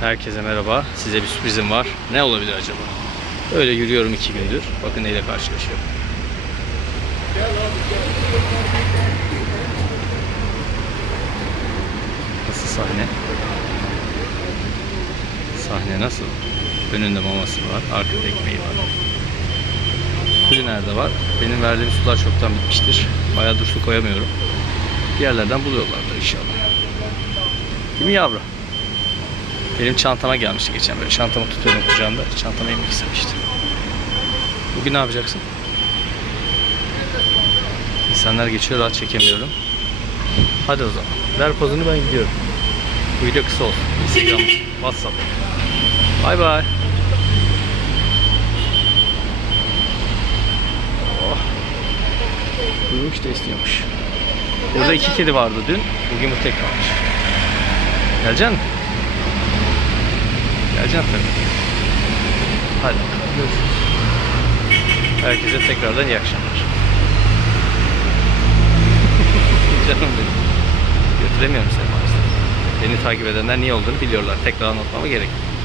Herkese merhaba. Size bir sürprizim var. Ne olabilir acaba? Öyle yürüyorum iki gündür. Bakın neyle karşılaşıyorum. Nasıl sahne? Sahne nasıl? Önünde maması var, arkada ekmeği var. Suyu nerede var? Benim verdiğim sular çoktan bitmiştir. Bayağıdır su koyamıyorum. Bir yerlerden buluyorlardır inşallah. Değil mi yavru? Benim çantama gelmişti geçen böyle. Çantamı tutuyordum kucağımda. Çantama yemek istemişti. Bugün ne yapacaksın? İnsanlar geçiyor rahat çekemiyorum. Hadi o zaman. Ver pozunu ben gidiyorum. Bu video kısa olsun. Instagram, WhatsApp. Bay bay. Oh. Duymuş da istiyormuş. Burada iki kedi vardı dün. Bugün bu tek kalmış. Geleceksin mi? Geleceksin tabii. Hadi görüşürüz. Herkese tekrardan iyi akşamlar. Canım benim. Götüremiyorum seni maalesef. Beni takip edenler niye olduğunu biliyorlar. Tekrar anlatmama gerek yok.